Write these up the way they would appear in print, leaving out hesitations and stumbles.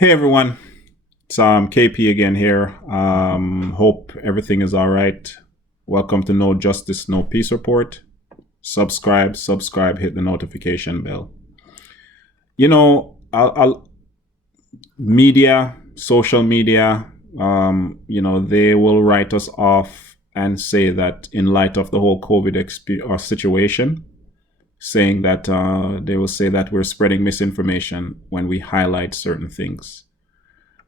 Hey everyone, it's KP again here. Hope everything is all right. Welcome to No Justice, No Peace Report. Subscribe, hit the notification bell. I'll media, social media, they will write us off and say that in light of the whole COVID situation, saying that they will say that we're spreading misinformation when we highlight certain things.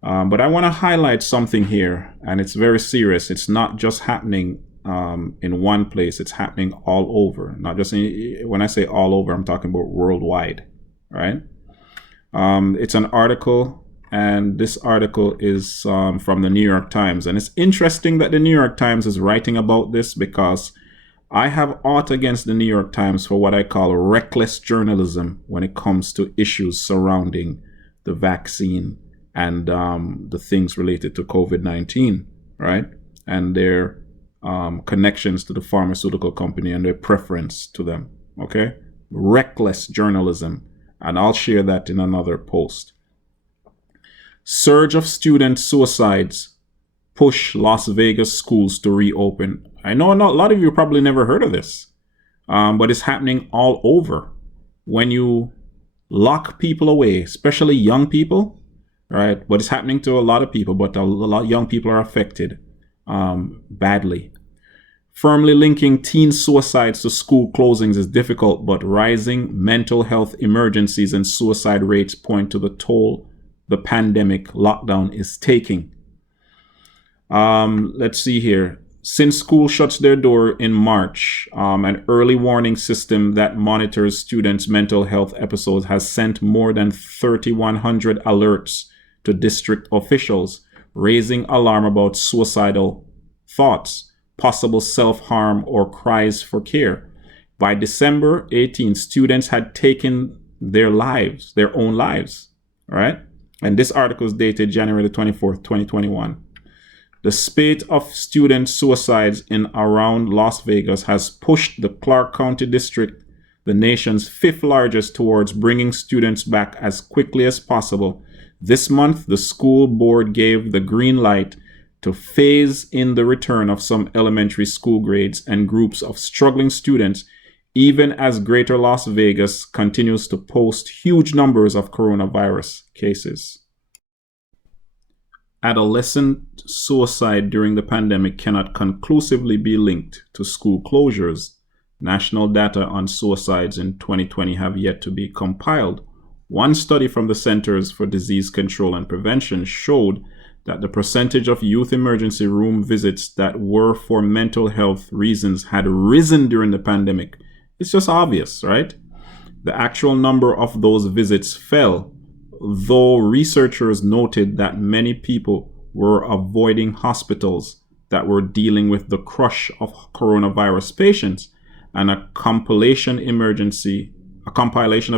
But I want to highlight something here, and it's very serious. It's not just happening in one place, it's happening all over. Not just when I say all over, I'm talking about worldwide, right? It's an article, and this article is from the New York Times. And it's interesting that the New York Times is writing about this because I have aught against the New York Times for what I call reckless journalism when it comes to issues surrounding the vaccine and the things related to COVID-19, right? And their connections to the pharmaceutical company and their preference to them, okay? Reckless journalism. And I'll share that in another post. Surge of student suicides push Las Vegas schools to reopen. I know a lot of you probably never heard of this, but it's happening all over. When you lock people away, especially young people, right? But it's happening to a lot of people, but a lot of young people are affected badly. Firmly linking teen suicides to school closings is difficult, but rising mental health emergencies and suicide rates point to the toll the pandemic lockdown is taking. Let's see here. Since school shuts their door in March, an early warning system that monitors students' mental health episodes has sent more than 3,100 alerts to district officials, raising alarm about suicidal thoughts, possible self-harm, or cries for care. By December 18th, students had taken their own lives, right? And this article is dated January the 24th, 2021. The spate of student suicides in around Las Vegas has pushed the Clark County District, the nation's fifth largest, towards bringing students back as quickly as possible. This month, the school board gave the green light to phase in the return of some elementary school grades and groups of struggling students, even as Greater Las Vegas continues to post huge numbers of coronavirus cases. Adolescent suicide during the pandemic cannot conclusively be linked to school closures. National data on suicides in 2020 have yet to be compiled. One study from the Centers for Disease Control and Prevention showed that the percentage of youth emergency room visits that were for mental health reasons had risen during the pandemic. It's just obvious, right? The actual number of those visits fell, though researchers noted that many people were avoiding hospitals that were dealing with the crush of coronavirus patients, and a compilation of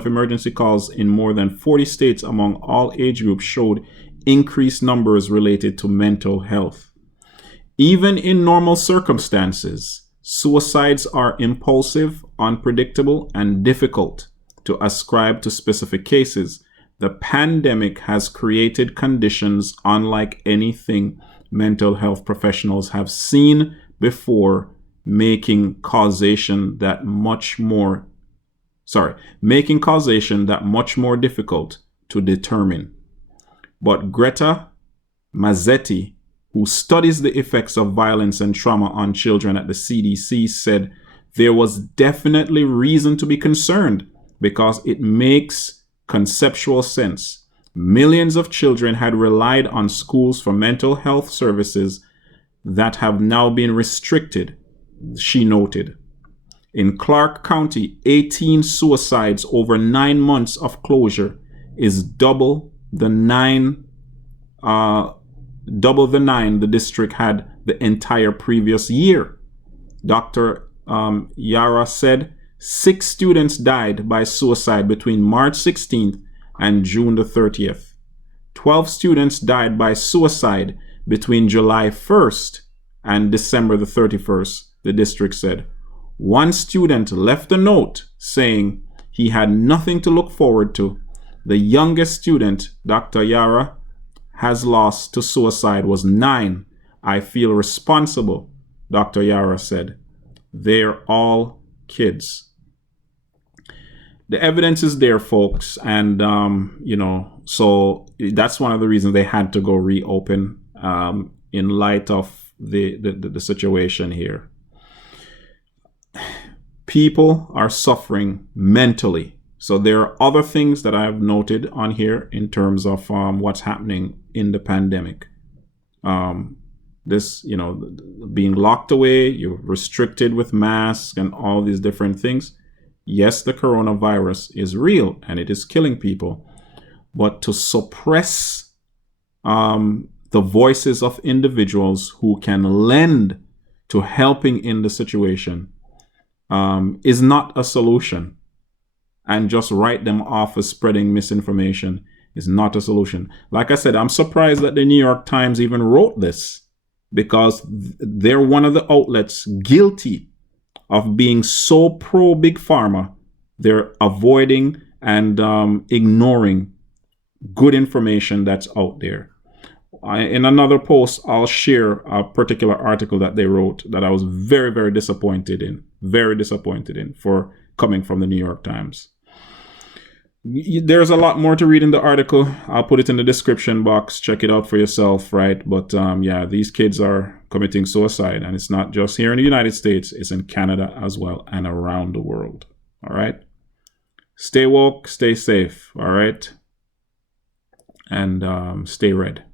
emergency calls in more than 40 states among all age groups showed increased numbers related to mental health. Even in normal circumstances, suicides are impulsive, unpredictable, and difficult to ascribe to specific cases. The pandemic has created conditions unlike anything mental health professionals have seen before, making causation that much more difficult to determine. But Greta Mazzetti, who studies the effects of violence and trauma on children at the CDC, said there was definitely reason to be concerned because it makes conceptual sense. Millions of children had relied on schools for mental health services that have now been restricted, she noted. In Clark County, 18 suicides over 9 months of closure is double the nine the district had the entire previous year. Dr. Yara said 6 students died by suicide between March 16th and June the 30th. 12 students died by suicide between July 1st and December the 31st, the district said. One student left a note saying he had nothing to look forward to. The youngest student, Dr. Yara, has lost to suicide was 9. I feel responsible, Dr. Yara said. They're all kids. The evidence is there, folks, and so that's one of the reasons they had to go reopen in light of the situation here. People are suffering mentally. So there are other things that I have noted on here in terms of what's happening in the pandemic. This, being locked away, you're restricted with masks and all these different things. Yes, the coronavirus is real and it is killing people, but to suppress the voices of individuals who can lend to helping in the situation is not a solution. And just write them off as spreading misinformation is not a solution. Like I said, I'm surprised that the New York Times even wrote this, because they're one of the outlets guilty of being so pro Big Pharma. They're avoiding and ignoring good information that's out there. In another post, I'll share a particular article that they wrote that I was very, very disappointed in for coming from the New York Times. There's a lot more to read in the article. I'll put it in the description box. Check it out for yourself, right? But these kids are committing suicide, and it's not just here in the United States. It's in Canada as well and around the world. All right? Stay woke, stay safe, all right? And stay red.